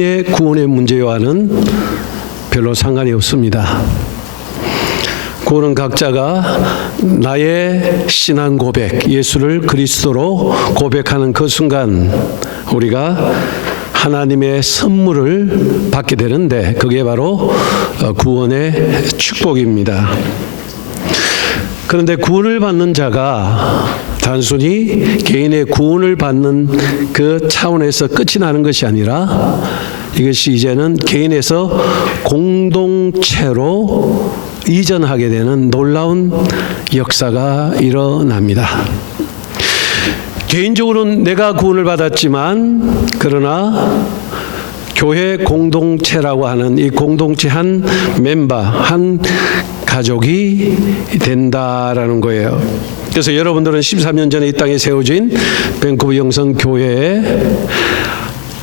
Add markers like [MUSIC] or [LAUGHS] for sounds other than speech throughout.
의 구원의 문제와는 별로 상관이 없습니다. 구원은 각자가 나의 신앙 고백, 예수를 그리스도로 고백하는 그 순간 우리가 하나님의 선물을 받게 되는데 그게 바로 어, 구원의 축복입니다. 그런데 구원을 받는 자가 단순히 개인의 구원을 받는 그 차원에서 끝이 나는 것이 아니라 이것이 이제는 개인에서 공동체로 이전하게 되는 놀라운 역사가 일어납니다. 개인적으로는 내가 구원을 받았지만 그러나 교회 공동체라고 하는 이 공동체 한 멤버 한 가족이 된다라는 거예요. 그래서 여러분들은 13년 전에 이 땅에 세워진 밴쿠버 영성 교회의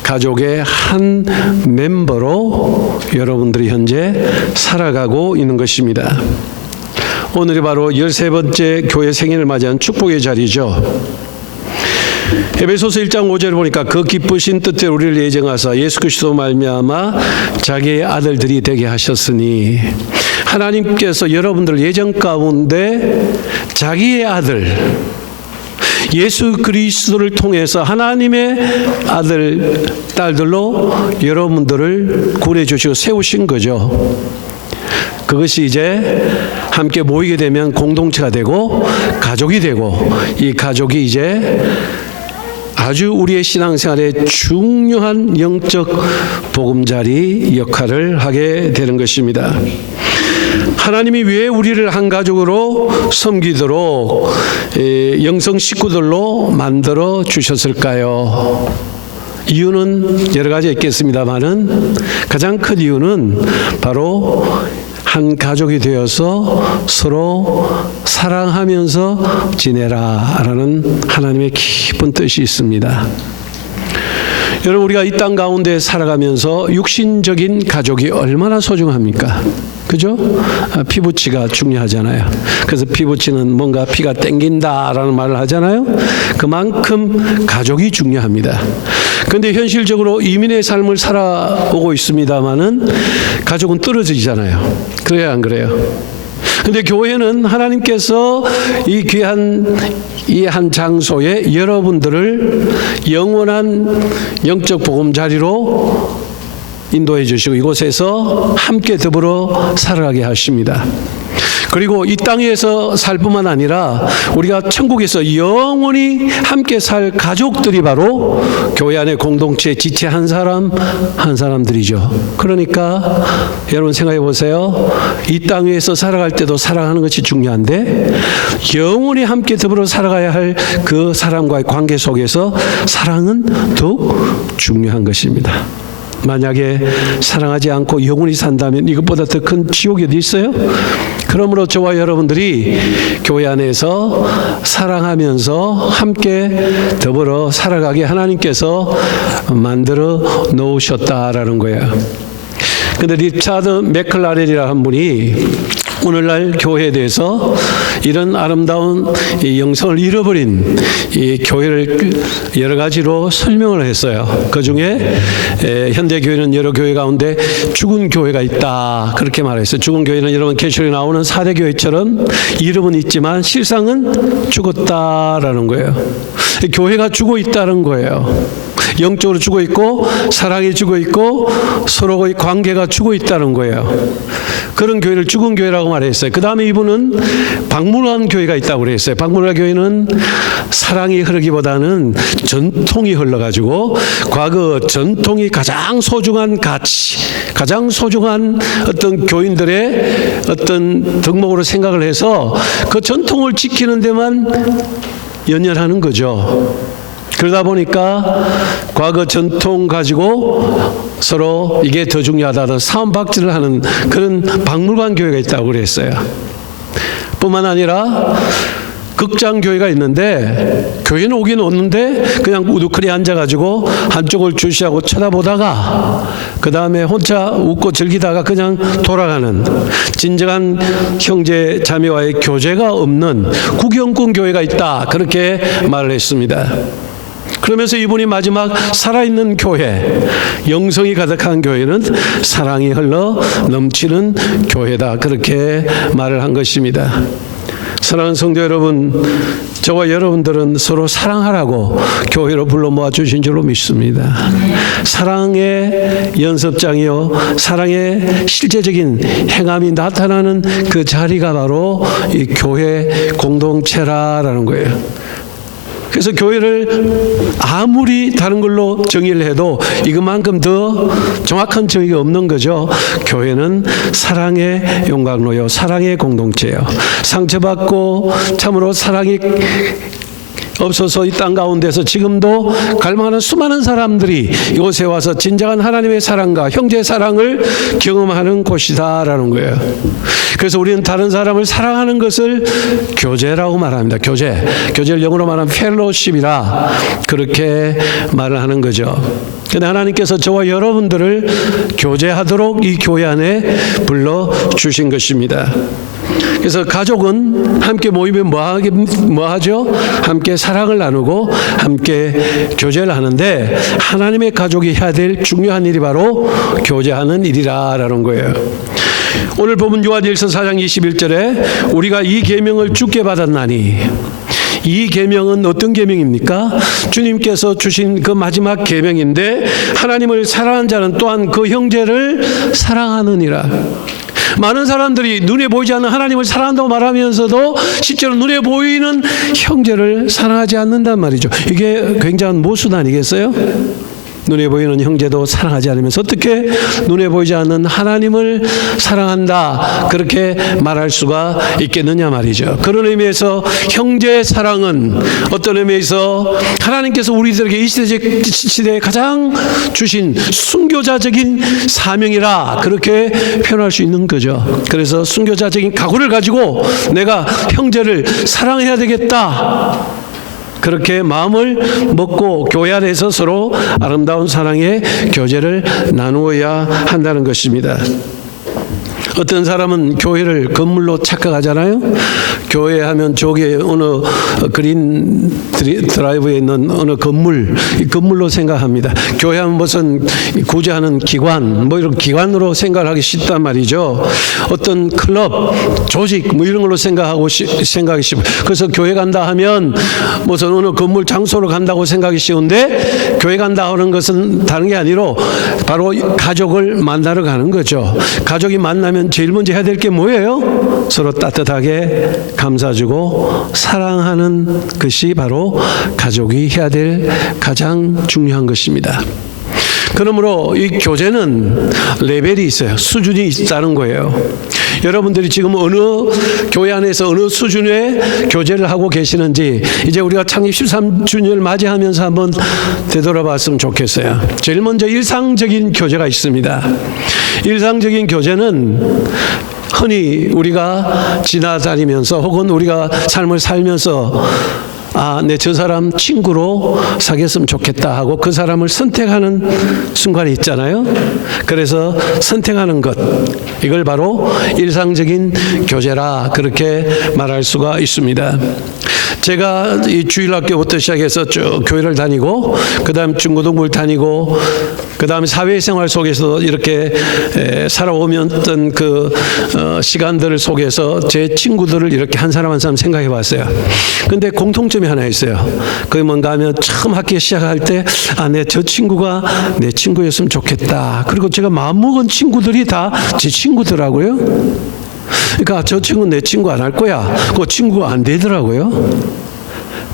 가족의 한 멤버로 여러분들이 현재 살아가고 있는 것입니다. 오늘이 바로 13번째 교회 생일을 맞이한 축복의 자리죠. 에베소서 1장 5절을 보니까 그 기쁘신 뜻대로 우리를 예정하사 예수 그리스도 말미암아 자기의 아들들이 되게 하셨으니 하나님께서 여러분들 예정 가운데 자기의 아들 예수 그리스도를 통해서 하나님의 아들 딸들로 여러분들을 구원해 주시고 세우신 거죠. 그것이 이제 함께 모이게 되면 공동체가 되고 가족이 되고 이 가족이 이제 아주 우리의 신앙생활에 중요한 영적 보금자리 역할을 하게 되는 것입니다. 하나님이 왜 우리를 한 가족으로 섬기도록 영성 식구들로 만들어 주셨을까요? 이유는 여러 가지 있겠습니다만은 가장 큰 이유는 바로 한 가족이 되어서 서로 사랑하면서 지내라라는 하나님의 깊은 뜻이 있습니다. 여러분 우리가 이 땅 가운데 살아가면서 육신적인 가족이 얼마나 소중합니까? 그죠? 아, 피부치가 중요하잖아요. 그래서 피부치는 뭔가 피가 땡긴다라는 말을 하잖아요. 그만큼 가족이 중요합니다. 그런데 현실적으로 이민의 삶을 살아오고 있습니다만은 가족은 떨어지잖아요. 그래야 안 그래요? 근데 교회는 하나님께서 이 귀한 이 한 장소에 여러분들을 영원한 영적 복음 자리로 인도해 주시고 이곳에서 함께 더불어 살아가게 하십니다. 그리고 이 땅에서 살 뿐만 아니라 우리가 천국에서 영원히 함께 살 가족들이 바로 교회 안의 공동체 지체 한 사람 한 사람들이죠. 그러니까 여러분 생각해 보세요. 이 땅에서 살아갈 때도 사랑하는 것이 중요한데 영원히 함께 더불어 살아가야 할 그 사람과의 관계 속에서 사랑은 더욱 중요한 것입니다. 만약에 사랑하지 않고 영원히 산다면 이것보다 더 큰 지옥이 어디 있어요? 그러므로 저와 여러분들이 교회 안에서 사랑하면서 함께 더불어 살아가게 하나님께서 만들어 놓으셨다라는 거예요. 근데 리차드 맥클라렌이라는 한 분이 오늘날 교회에 대해서 이런 아름다운 영성을 잃어버린 이 교회를 여러 가지로 설명을 했어요. 그 중에 현대 교회는 여러 교회 가운데 죽은 교회가 있다 그렇게 말했어요. 죽은 교회는 여러분 개출에 나오는 사대 교회처럼 이름은 있지만 실상은 죽었다라는 거예요. 교회가 죽어 있다는 거예요. 영적으로 죽어 있고 사랑이 죽어 있고 서로의 관계가 죽어 있다는 거예요. 그런 교회를 죽은 교회라고 말했어요. 그 다음에 이분은 박물관 교회가 있다고 그랬어요. 박물관 교회는 사랑이 흐르기보다는 전통이 흘러가지고 과거 전통이 가장 소중한 가치, 가장 소중한 어떤 교인들의 어떤 덕목으로 생각을 해서 그 전통을 지키는 데만 연연하는 거죠. 그러다 보니까 과거 전통 가지고 서로 이게 더 중요하다는 사음박질을 하는 그런 박물관 교회가 있다고 그랬어요. 뿐만 아니라 극장 교회가 있는데 교회는 오긴 오는데 그냥 우두커니 앉아가지고 한쪽을 주시하고 쳐다보다가 그 다음에 혼자 웃고 즐기다가 그냥 돌아가는 진정한 형제 자매와의 교제가 없는 구경꾼 교회가 있다 그렇게 말을 했습니다. 그러면서 이분이 마지막 살아있는 교회, 영성이 가득한 교회는 사랑이 흘러 넘치는 교회다. 그렇게 말을 한 것입니다. 사랑하는 성도 여러분, 저와 여러분들은 서로 사랑하라고 교회로 불러 모아 주신 줄로 믿습니다. 사랑의 연습장이요, 사랑의 실제적인 행함이 나타나는 그 자리가 바로 이 교회 공동체라라는 거예요. 그래서 교회를 아무리 다른 걸로 정의를 해도 이것만큼 더 정확한 정의가 없는 거죠. 교회는 사랑의 용광로요, 사랑의 공동체요. 상처받고 참으로 사랑이 없어서 이 땅 가운데서 지금도 갈망하는 수많은 사람들이 이곳에 와서 진정한 하나님의 사랑과 형제 사랑을 경험하는 곳이다라는 거예요. 그래서 우리는 다른 사람을 사랑하는 것을 교제라고 말합니다. 교제. 교제를 영어로 말하면 펠로십이라 그렇게 말을 하는 거죠. 근데 하나님께서 저와 여러분들을 교제하도록 이 교회 안에 불러 주신 것입니다. 그래서 가족은 함께 모이면 뭐, 하게, 뭐 하죠? 함께 사랑을 나누고 함께 교제를 하는데 하나님의 가족이 해야 될 중요한 일이 바로 교제하는 일이라라는 거예요. 오늘 보면 요한일서 4장 21절에 우리가 이 계명을 주께 받았나니 이 계명은 어떤 계명입니까? 주님께서 주신 그 마지막 계명인데 하나님을 사랑하는 자는 또한 그 형제를 사랑하느니라. 많은 사람들이 눈에 보이지 않는 하나님을 사랑한다고 말하면서도 실제로 눈에 보이는 형제를 사랑하지 않는단 말이죠. 이게 굉장한 모순 아니겠어요? 눈에 보이는 형제도 사랑하지 않으면서 어떻게 눈에 보이지 않는 하나님을 사랑한다 그렇게 말할 수가 있겠느냐 말이죠. 그런 의미에서 형제 사랑은 어떤 의미에서 하나님께서 우리들에게 이 시대 시대에 가장 주신 순교자적인 사명이라 그렇게 표현할 수 있는 거죠. 그래서 순교자적인 각오를 가지고 내가 형제를 사랑해야 되겠다. 그렇게 마음을 먹고 교회 안에서 서로 아름다운 사랑의 교제를 나누어야 한다는 것입니다. 어떤 사람은 교회를 건물로 착각하잖아요. 교회 하면 저기 어느 그린 드라이브에 있는 어느 건물, 이 건물로 생각합니다. 교회 하면 무슨 구제하는 기관, 뭐 이런 기관으로 생각하기 쉽단 말이죠. 어떤 클럽, 조직, 뭐 이런 걸로 생각하고 시, 생각이 쉽. 그래서 교회 간다 하면 무슨 어느 건물 장소로 간다고 생각이 쉬운데 교회 간다 하는 것은 다른 게 아니로 바로 가족을 만나러 가는 거죠. 가족이 만나면 제일 먼저 해야 될 게 뭐예요? 서로 따뜻하게 감사주고 사랑하는 것이 바로 가족이 해야 될 가장 중요한 것입니다. 그러므로 이 교제는 레벨이 있어요. 수준이 있다는 거예요. 여러분들이 지금 어느 교회 안에서 어느 수준의 교제를 하고 계시는지 이제 우리가 창립 13주년을 맞이하면서 한번 되돌아봤으면 좋겠어요. 제일 먼저 일상적인 교제가 있습니다. 일상적인 교제는 흔히 우리가 지나다니면서 혹은 우리가 삶을 살면서 아, 내 저 사람 친구로 사귀었으면 좋겠다 하고 그 사람을 선택하는 순간이 있잖아요. 그래서 선택하는 것, 이걸 바로 일상적인 교제라 그렇게 말할 수가 있습니다. 제가 이 주일학교부터 시작해서 쭉 교회를 다니고, 그 다음 중고등부를 다니고, 그 다음에 사회생활 속에서 이렇게 에, 살아오면 그 어, 시간들 속에서 제 친구들을 이렇게 한 사람 한 사람 생각해 봤어요. 근데 공통점이 하나 있어요. 그게 뭔가 하면 처음 학기 시작할 때, 아, 내 저 친구가 내 친구였으면 좋겠다. 그리고 제가 마음먹은 친구들이 다 제 친구더라고요. 그러니까 저 친구 내 친구 안 할 거야. 그 친구가 안 되더라고요.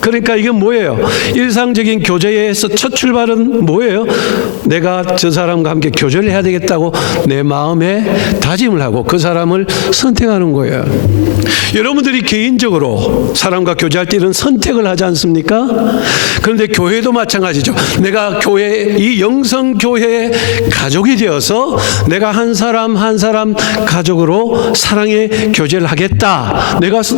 그러니까 이게 뭐예요? 일상적인 교제에서 첫 출발은 뭐예요? 내가 저 사람과 함께 교제를 해야 되겠다고 내 마음에 다짐을 하고 그 사람을 선택하는 거예요. 여러분들이 개인적으로 사람과 교제할 때는 선택을 하지 않습니까? 그런데 교회도 마찬가지죠. 내가 교회 이 영성 교회의 가족이 되어서 내가 한 사람 한 사람 가족으로 사랑의 교제를 하겠다. 내가 스-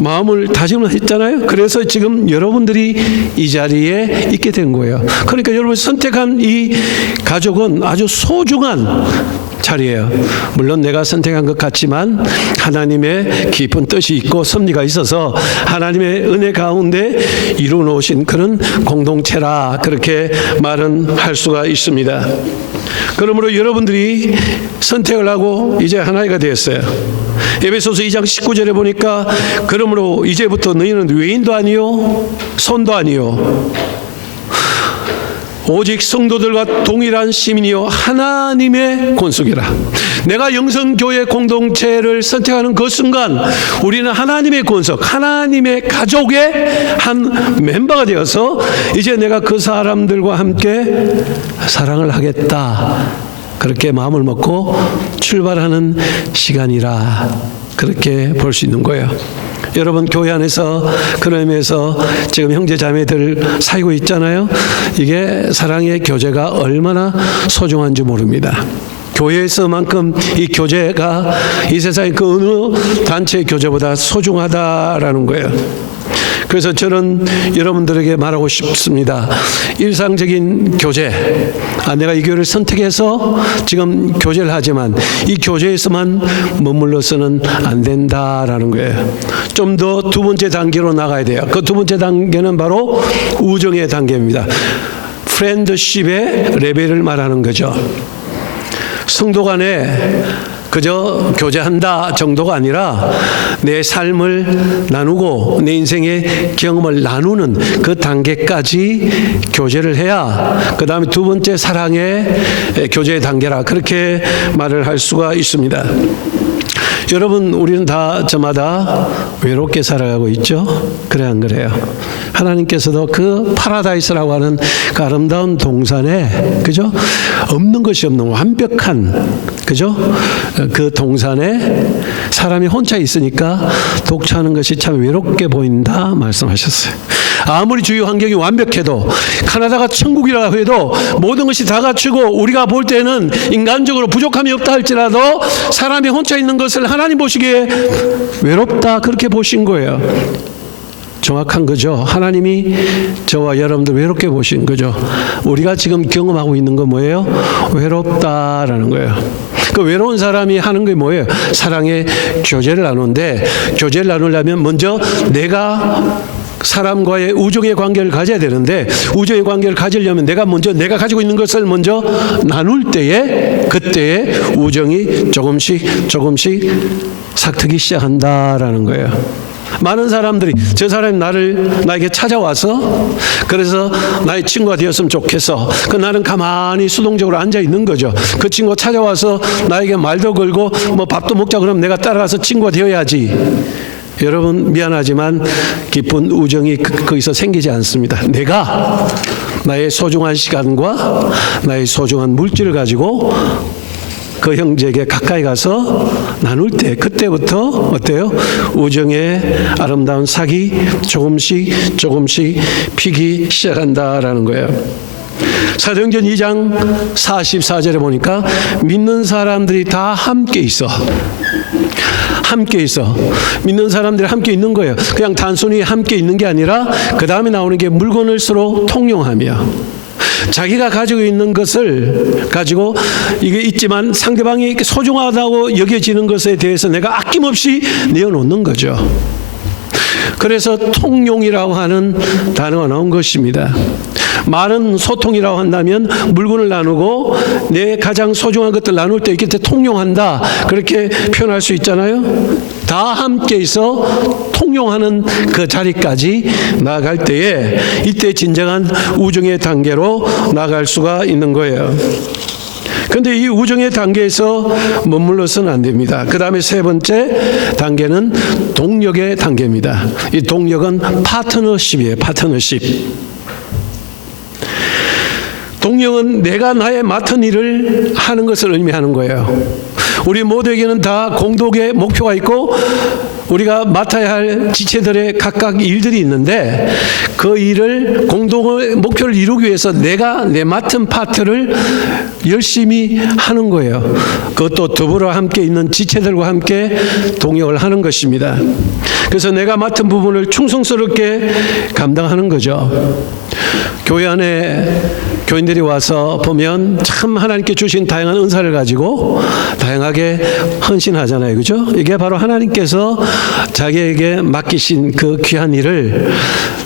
마음을 다짐을 했잖아요. 그래서 지금 여러분들이 이 자리에 있게 된 거예요. 그러니까 여러분 선택한 이 가족은 아주 소중한 자리예요. 물론 내가 선택한 것 같지만 하나님의 깊은 뜻이 있고 섭리가 있어서 하나님의 은혜 가운데 이루어 놓으신 그런 공동체라 그렇게 말은 할 수가 있습니다. 그러므로 여러분들이 선택을 하고 이제 하나가 되었어요. 에베소서 2장 19절에 보니까 그러므로 이제부터 너희는 외인도 아니요 손도 아니요 오직 성도들과 동일한 시민이요 하나님의 권속이라. 내가 영성교회 공동체를 선택하는 그 순간 우리는 하나님의 권속, 하나님의 가족의 한 멤버가 되어서 이제 내가 그 사람들과 함께 사랑을 하겠다. 그렇게 마음을 먹고 출발하는 시간이라 그렇게 볼 수 있는 거예요. 여러분 교회 안에서 그런 의미에서 지금 형제 자매들 살고 있잖아요. 이게 사랑의 교제가 얼마나 소중한지 모릅니다. 교회에서만큼 이 교제가 이 세상의 그 어느 단체의 교제보다 소중하다라는 거예요. 그래서 저는 여러분들에게 말하고 싶습니다. 일상적인 교제. 아, 내가 이 교회를 선택해서 지금 교제를 하지만 이 교제에서만 머물러서는 안 된다라는 거예요. 좀 더 두 번째 단계로 나가야 돼요. 그 두 번째 단계는 바로 우정의 단계입니다. 프렌드십의 레벨을 말하는 거죠. 성도 간에 그저 교제한다 정도가 아니라 내 삶을 나누고 내 인생의 경험을 나누는 그 단계까지 교제를 해야 그 다음에 두 번째 사랑의 교제 단계라 그렇게 말을 할 수가 있습니다. 여러분 우리는 다 저마다 외롭게 살아가고 있죠. 그래 안 그래요? 하나님께서도 그 파라다이스라고 하는 그 아름다운 동산에 그죠? 없는 것이 없는 완벽한 그죠? 그 동산에 사람이 혼자 있으니까 독처하는 것이 참 외롭게 보인다 말씀하셨어요. 아무리 주위 환경이 완벽해도 카나다가 천국이라 해도 모든 것이 다 갖추고 우리가 볼 때는 인간적으로 부족함이 없다 할지라도 사람이 혼자 있는 것을 하나님 보시기에 외롭다 그렇게 보신 거예요. 정확한 거죠. 하나님이 저와 여러분들 외롭게 보신 거죠. 우리가 지금 경험하고 있는 건 뭐예요? 외롭다라는 거예요. 그 외로운 사람이 하는 게 뭐예요? 사랑의 교제를 나누는데 교제를 나누려면 먼저 내가 사람과의 우정의 관계를 가져야 되는데 우정의 관계를 가지려면 내가 먼저 내가 가지고 있는 것을 먼저 나눌 때에 그때에 우정이 조금씩 조금씩 삭트기 시작한다라는 거예요. 많은 사람들이 저 사람이 나를 나에게 찾아와서 그래서 나의 친구가 되었으면 좋겠어. 그 나는 가만히 수동적으로 앉아 있는 거죠. 그 친구가 찾아와서 나에게 말도 걸고 뭐 밥도 먹자 그러면 내가 따라가서 친구가 되어야지. 여러분 미안하지만 깊은 우정이 그- 거기서 생기지 않습니다. 내가 나의 소중한 시간과 나의 소중한 물질을 가지고 그 형제에게 가까이 가서 나눌 때 그때부터 어때요? 우정의 아름다운 삭이 조금씩 조금씩 피기 시작한다라는 거예요. 사도행전 2장 44절에 보니까 믿는 사람들이 다 함께 있어. 함께 있어. 믿는 사람들이 함께 있는 거예요. 그냥 단순히 함께 있는 게 아니라 그 다음에 나오는 게 물건을 서로 통용하며 자기가 가지고 있는 것을 가지고 이게 있지만 상대방이 소중하다고 여겨지는 것에 대해서 내가 아낌없이 내어놓는 거죠. 그래서 통용이라고 하는 단어가 나온 것입니다. 말은 소통이라고 한다면 물건을 나누고 내 가장 소중한 것들 나눌 때 이렇게 통용한다 그렇게 표현할 수 있잖아요. 다 함께 있어 통용하는 그 자리까지 나아갈 때에 이때 진정한 우정의 단계로 나갈 수가 있는 거예요. 그런데 이 우정의 단계에서 머물러서는 안 됩니다. 그 다음에 세 번째 단계는 동력의 단계입니다. 이 동력은 파트너십이에요. 파트너십. 동력은 내가 나의 맡은 일을 하는 것을 의미하는 거예요. 우리 모두에게는 다 공동의 목표가 있고 우리가 맡아야 할 지체들의 각각 일들이 있는데 그 일을 공동의 목표를 이루기 위해서 내가 내 맡은 파트를 열심히 하는 거예요. 그것도 더불어 함께 있는 지체들과 함께 동역을 하는 것입니다. 그래서 내가 맡은 부분을 충성스럽게 감당하는 거죠. 교회 안에 교인들이 와서 보면 참 하나님께 주신 다양한 은사를 가지고 다양하게 헌신하잖아요. 그죠? 이게 바로 하나님께서 자기에게 맡기신 그 귀한 일을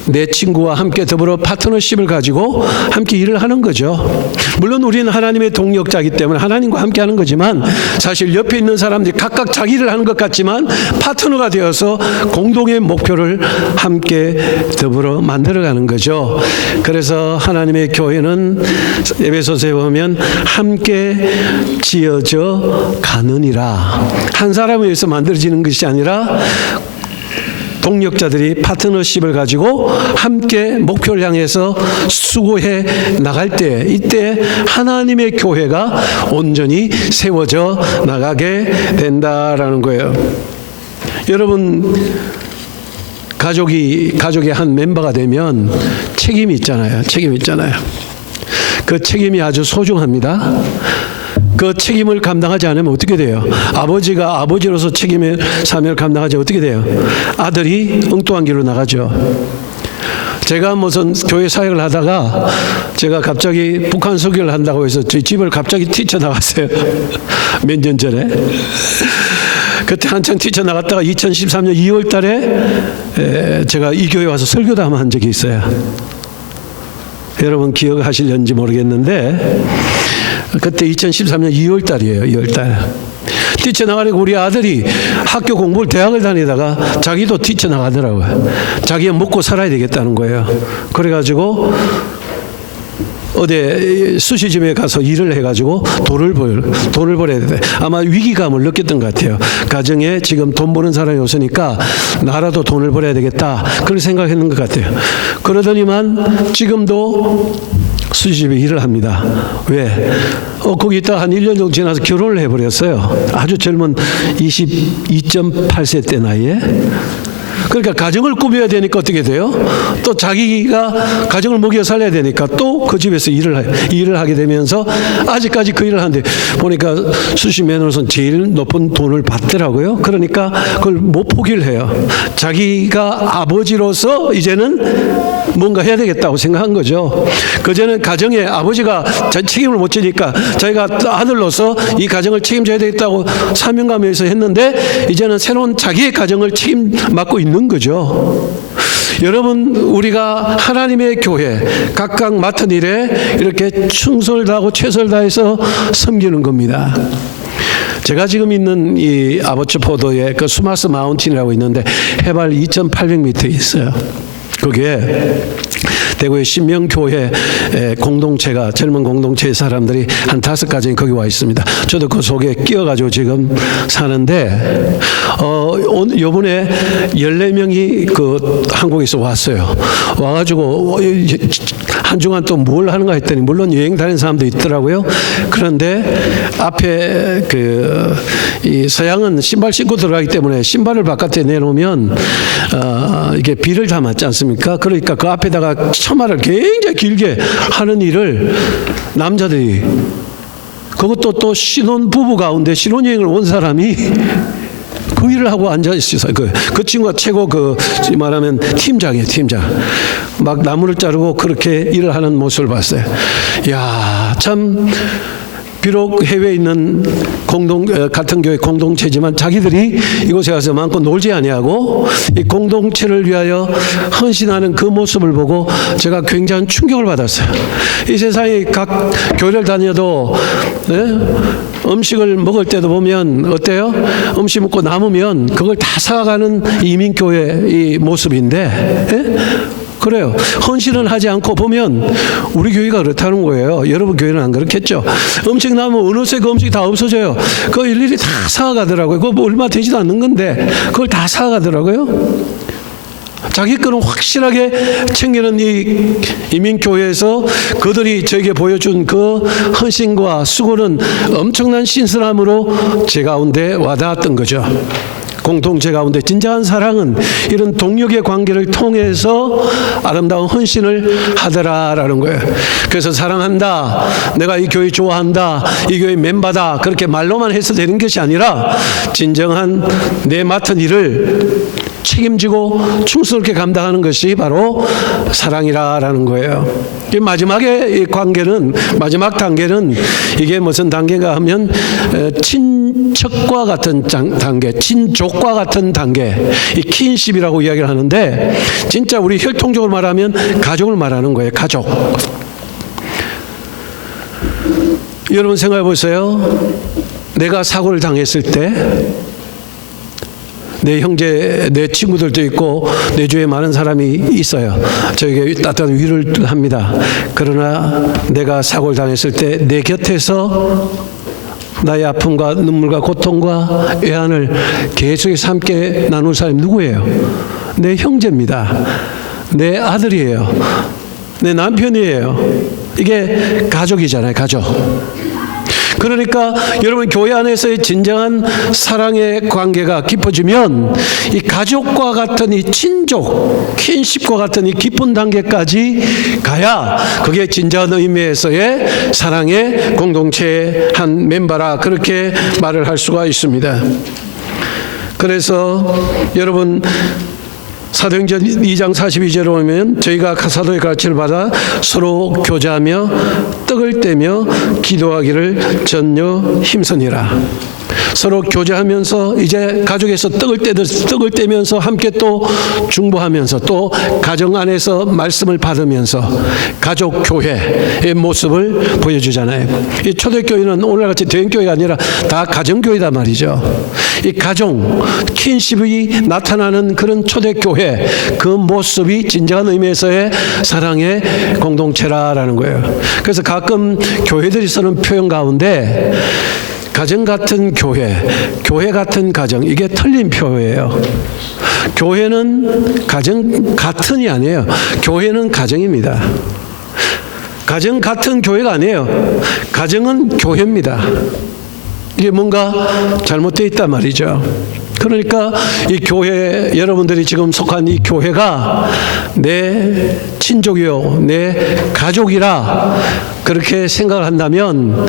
내 친구와 함께 더불어 파트너십을 가지고 함께 일을 하는 거죠. 물론 우리는 하나님의 동력자이기 때문에 하나님과 함께 하는 거지만 사실 옆에 있는 사람들이 각각 자기를 하는 것 같지만 파트너가 되어서 공동의 목표를 함께 더불어 만들어가는 거죠. 그래서 하나님의 교회는 에베소서에 보면 함께 지어져 가느니라. 한 사람에 의해서 만들어지는 것이 아니라 동력자들이 파트너십을 가지고 함께 목표를 향해서 수고해 나갈 때 이때 하나님의 교회가 온전히 세워져 나가게 된다라는 거예요. 여러분 가족이 가족의 한 멤버가 되면 책임이 있잖아요. 책임이 있잖아요. 그 책임이 아주 소중합니다. 그 책임을 감당하지 않으면 어떻게 돼요? 아버지가 아버지로서 책임의 사명을 감당하지 어떻게 돼요? 아들이 엉뚱한 길로 나가죠. 제가 무슨 교회 사역을 하다가 제가 갑자기 북한 소개를 한다고 해서 저희 집을 갑자기 뛰쳐나갔어요. [LAUGHS] 몇 년 전에. 그때 한창 뛰쳐나갔다가 2013년 2월 달에 제가 이 교회 와서 설교도 한번 한 적이 있어요. 여러분 기억하실는지 모르겠는데 그때 2013년 2월 달이에요. 2월 달. 뛰쳐나가니까 우리 아들이 학교 공부를 대학을 다니다가 자기도 뛰쳐나가더라고요. 자기가 먹고 살아야 되겠다는 거예요. 그래가지고 어디 수시집에 가서 일을 해가지고 돈을 벌 돈을 벌어야 돼. 아마 위기감을 느꼈던 것 같아요. 가정에 지금 돈 버는 사람이 없으니까 나라도 돈을 벌어야 되겠다. 그렇게 생각했는 것 같아요. 그러더니만 지금도 수시집에 일을 합니다. 왜? 어, 거기 있다 한 1년 정도 지나서 결혼을 해버렸어요. 아주 젊은 22.8세 때 나이에. 그러니까 가정을 꾸며야 되니까 어떻게 돼요? 또 자기가 가정을 먹여 살려야 되니까 또 그 집에서 일을 하, 일을 하게 되면서 아직까지 그 일을 하는데 보니까 수시 매너로선 제일 높은 돈을 받더라고요. 그러니까 그걸 못 포기를 해요. 자기가 아버지로서 이제는 뭔가 해야 되겠다고 생각한 거죠. 그전엔 가정에 아버지가 자 책임을 못 지니까 자기가 아들로서 이 가정을 책임져야 되겠다고 사명감에서 했는데 이제는 새로운 자기의 가정을 책임 맡고 있는 거죠. 여러분 우리가 하나님의 교회 각각 맡은 일에 이렇게 충성을 다하고 최선을 다해서 섬기는 겁니다. 제가 지금 있는 이 아버츠 포도의 그 수마스 마운틴이라고 있는데 해발 2,800m 있어요. 거기에 대구의 신명교회 공동체가 젊은 공동체의 사람들이 한 다섯 가정이 거기 와 있습니다. 저도 그 속에 끼어가지고 지금 사는데 어 요번에 14명이 그 한국에서 왔어요. 와가지고 한 주간 또 뭘 하는가 했더니 물론 여행 다니는 사람도 있더라고요. 그런데 앞에 그 이 서양은 신발 신고 들어가기 때문에 신발을 바깥에 내놓으면 어 이게 비를 다 맞지 않습니까? 그러니까 그 앞에다가 처마를 굉장히 길게 하는 일을 남자들이 그것도 또 신혼 부부 가운데 신혼여행을 온 사람이 그 일을 하고 앉아 있어요. 그, 그 친구가 최고 그 말하면 팀장이에요, 팀장. 막 나무를 자르고 그렇게 일을 하는 모습을 봤어요. 야, 참 비록 해외에 있는 공동 같은 교회 공동체지만 자기들이 이곳에 와서 마음껏 놀지 아니하고 이 공동체를 위하여 헌신하는 그 모습을 보고 제가 굉장한 충격을 받았어요. 이 세상에 각 교회를 다녀도 네? 음식을 먹을 때도 보면 어때요? 음식 먹고 남으면 그걸 다 사가는 이민 교회 이 모습인데. 네? 그래요. 헌신을 하지 않고 보면 우리 교회가 그렇다는 거예요. 여러분 교회는 안 그렇겠죠. 음식 나면 어느새 그 음식이 다 없어져요. 그거 일일이 다 사가더라고요. 그거 뭐 얼마 되지도 않는 건데 그걸 다 사가더라고요. 자기 거는 확실하게 챙기는 이 이민교회에서 그들이 저에게 보여준 그 헌신과 수고는 엄청난 신선함으로 제 가운데 와닿았던 거죠. 공동체 가운데 진정한 사랑은 이런 동력의 관계를 통해서 아름다운 헌신을 하더라라는 거예요. 그래서 사랑한다, 내가 이 교회 좋아한다, 이 교회 멤버다 그렇게 말로만 해서 되는 것이 아니라 진정한 내 맡은 일을 책임지고 충성스럽게 감당하는 것이 바로 사랑이라라는 거예요. 이 마지막에 이 관계는 마지막 단계는 이게 무슨 단계가 하면 어, 친척과 같은 장- 단계, 친족과 같은 단계, 이 킨십이라고 이야기를 하는데 진짜 우리 혈통적으로 말하면 가족을 말하는 거예요. 가족. 여러분 생각해 보세요. 내가 사고를 당했을 때 내 형제, 내 친구들도 있고 내 주위에 많은 사람이 있어요. 저에게 따뜻한 위를 합니다. 그러나 내가 사고를 당했을 때 내 곁에서 나의 아픔과 눈물과 고통과 애환을 계속해서 함께 나눌 사람이 누구예요? 내 형제입니다. 내 아들이에요. 내 남편이에요. 이게 가족이잖아요, 가족. 그러니까 여러분 교회 안에서의 진정한 사랑의 관계가 깊어지면 이 가족과 같은 이 친족, 킨십과 같은 이 깊은 단계까지 가야 그게 진정한 의미에서의 사랑의 공동체의 한 멤버라 그렇게 말을 할 수가 있습니다. 그래서 여러분 사도행전 2장 42절에 보면 저희가 사도의 가르침을 받아 서로 교제하며 떡을 떼며 기도하기를 전혀 힘쓰니라. 서로 교제하면서 이제 가족에서 떡을 떼듯 떡을 떼면서 함께 또 중보하면서 또 가정 안에서 말씀을 받으면서 가족 교회의 모습을 보여주잖아요. 이 초대교회는 오늘같이 대형교회가 아니라 다 가정교회다 말이죠. 이 가정, 킨십이 나타나는 그런 초대교회 그 모습이 진정한 의미에서의 사랑의 공동체라라는 거예요. 그래서 가끔 교회들이 쓰는 표현 가운데 가정 같은 교회, 교회 같은 가정 이게 틀린 표예요. 교회는 가정 같은이 아니에요. 교회는 가정입니다. 가정 같은 교회가 아니에요. 가정은 교회입니다. 이게 뭔가 잘못되어 있단 말이죠. 그러니까 이 교회 여러분들이 지금 속한 이 교회가 내 친족이요, 내 가족이라 그렇게 생각을 한다면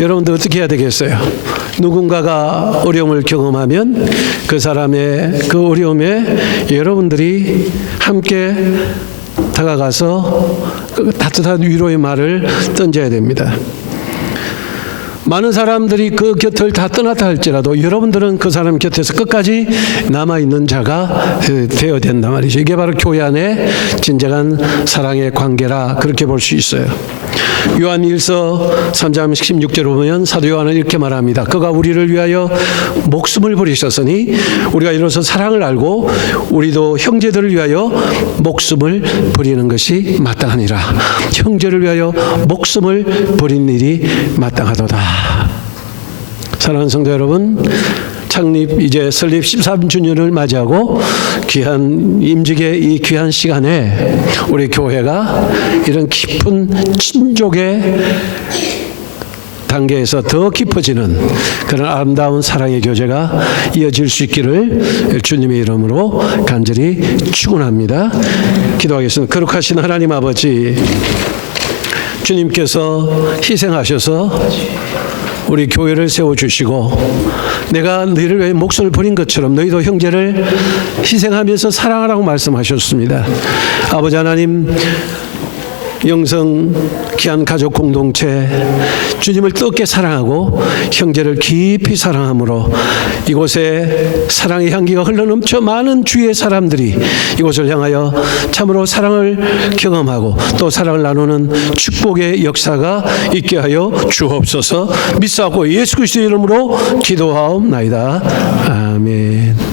여러분들 어떻게 해야 되겠어요? 누군가가 어려움을 경험하면 그 사람의 그 어려움에 여러분들이 함께 다가가서 그 따뜻한 위로의 말을 던져야 됩니다. 많은 사람들이 그 곁을 다 떠났다 할지라도 여러분들은 그 사람 곁에서 끝까지 남아 있는 자가 되어야 된다 말이죠. 이게 바로 교회 안의 진정한 사랑의 관계라 그렇게 볼 수 있어요. 요한 1서 3장 16절을 보면 사도 요한은 이렇게 말합니다. 그가 우리를 위하여 목숨을 버리셨으니 우리가 이로써 사랑을 알고 우리도 형제들을 위하여 목숨을 버리는 것이 마땅하니라. 형제를 위하여 목숨을 버린 일이 마땅하도다. 사랑하는 성도 여러분, 창립 이제 설립 13주년을 맞이하고 귀한 임직의 이 귀한 시간에 우리 교회가 이런 깊은 친족의 단계에서 더 깊어지는 그런 아름다운 사랑의 교제가 이어질 수 있기를 주님의 이름으로 간절히 축원합니다. 기도하겠습니다. 거룩하신 하나님 아버지 주님께서 희생하셔서 우리 교회를 세워주시고 내가 너희를 위해 목숨을 버린 것처럼 너희도 형제를 희생하면서 사랑하라고 말씀하셨습니다. 아버지 하나님 영성 귀한 가족 공동체 주님을 뜨겁게 사랑하고 형제를 깊이 사랑함으로 이곳에 사랑의 향기가 흘러넘쳐 많은 주위의 사람들이 이곳을 향하여 참으로 사랑을 경험하고 또 사랑을 나누는 축복의 역사가 있게 하여 주옵소서 믿사고 예수 그리스도의 이름으로 기도하옵나이다. 아멘.